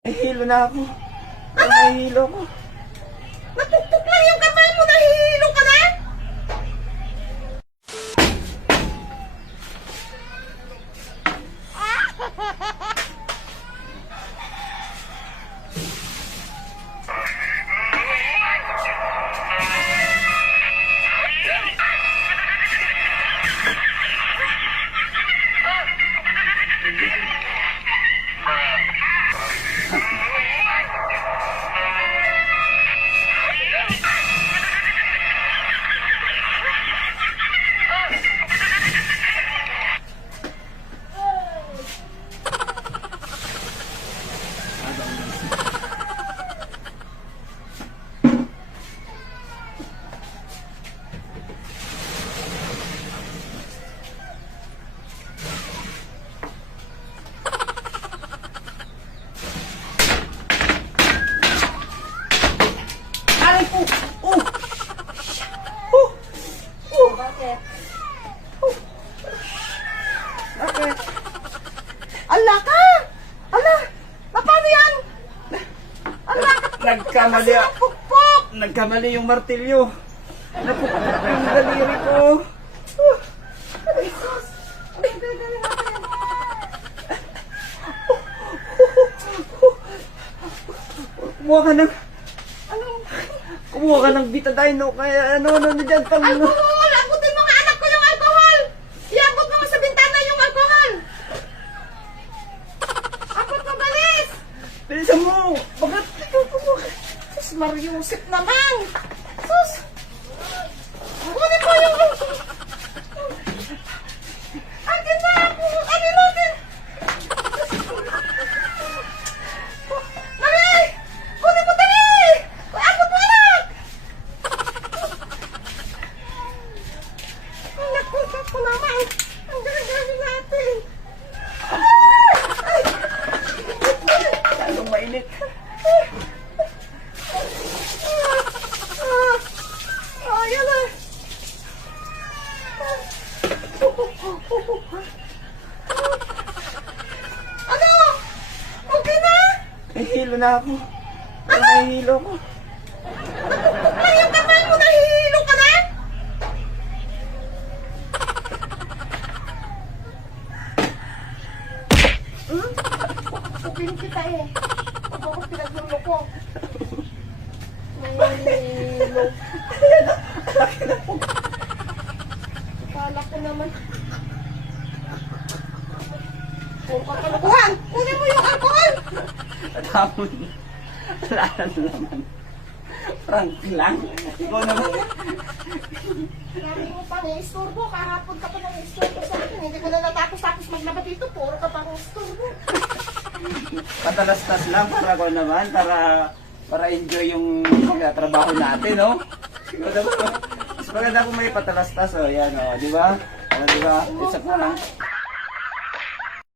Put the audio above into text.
Nahihilo na ako. Nahihilo ako. Napukpok lang yung kamay mo, nahihilo ka na? Aray po! Bakit? Bakit? Ala ka! Ala! Paano yan? Ala ka! Nagkamali ako. Pukpok! Nagkamali yung martilyo. Napukpok yung daliri ko. Ay, sus! Ay, gagawin natin. Kumuha ka ng... Anong? Kumuha ka ng Betadine o kaya ano dyan pang... Alcohol! Abutin mo nga anak ko yung alcohol! Iabot mo nga sa bintana yung alcohol! Abot mo, balis! Bilisan mo! Bakit? Sus, Mariusip naman! Sus! Kunin mo yung... Akin na! Anin natin! Dali! Kunin mo, dali! Abot mo na! Nakusap ko naman! Ang gagawin natin! Ay! Lalong mainit. Ayan na! Ano? Okay na? Nahihilo na ako. Nahihilo ako. Ay, yung kamay mo, nahihilo ka na? Pupin kita eh. Huwag ako pinaglulo ko. Nahihilo. Kala ko naman. Kung kakalukuhan, kunin mo yung alcohol! Tapon. Wala na naman. Prank lang. Ikaw naman. Sabi mo pa na-isturbo, kahapon ka pa na-isturbo sa akin. Hindi ko na natapos-tapos maglaba dito, puro ka pang isturbo. Patalastas lang para ko naman. Para enjoy yung trabaho natin, no? Ikaw naman. Mas maganda kung may patalastas, oh. Yan, oh. Di ba? Oh, di ba? Isa pa lang.